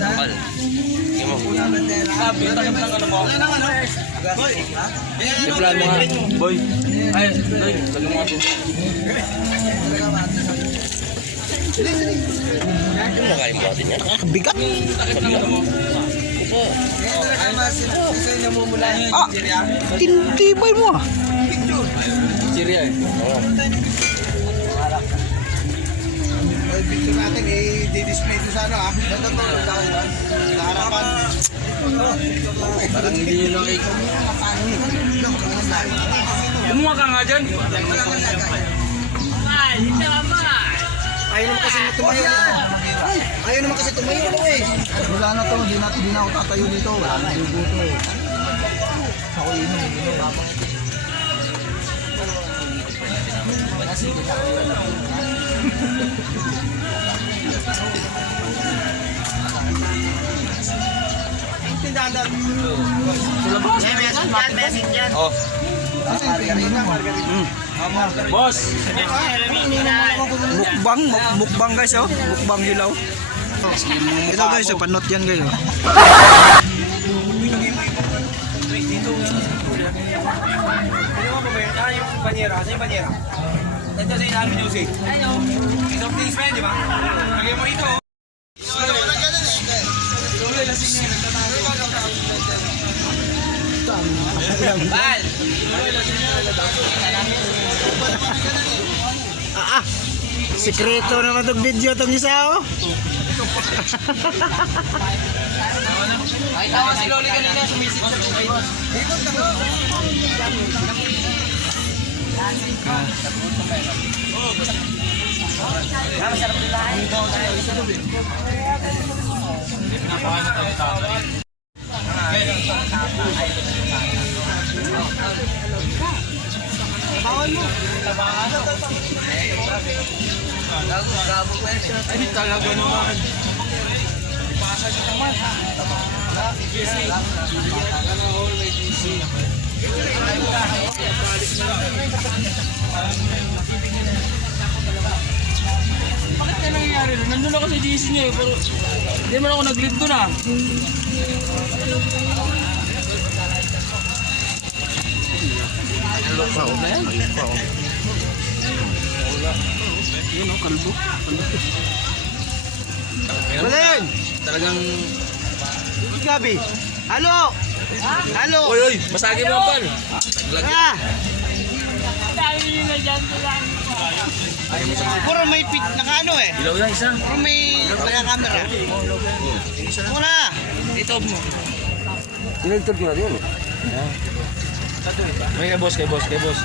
Kapal. Tingin mo. Yung plan mo nga. Boy. Ay, boy. Sabi mo po. Ano mo kain ba yan? Bigat. Ah, tintibay mo ah. Syria eh. Oo. Picture natin, i-display ito sa ano ah. Sa harapan. Parang hindi nyo nakik... Kumuha ka nga dyan. Ayaw naman kasi tumayo. Ayaw naman kasi tumayo ano eh. Wala na to, di na, di na ako tatayo dito. Wala na dugo to eh. Ako inom, inom. Oh. Boss. Mukbang, muk- mukbang guys oh. Mukbang hilaw. Ito guys, oh, panot yan guys oh. Ito sa inamin nyo si. Isang things man, di ba? Lagay mo ito. Bal! Ah, ah. Sikreto naman tong video tong isa oh. Ay, tawa si Loli kanina, sumisit sa tubig. Ay, talaga naman. Bakit na nangyayari doon? Nandun ako sa GC niya eh, pero hindi man ako nag-lead doon ah. Lupaw na yan, lupaw. Yun oh, kalbo. Wala yan! Talagang... Gabi. Halo. Halo. Oy, oy! Masagi mo pal! Ah, puro may pit naka ano eh. Ilaw yan, isa. Puro may naka camera. Wala. Dito mo. Sinagtag mo na eh. May kay boss, kay boss, kay boss.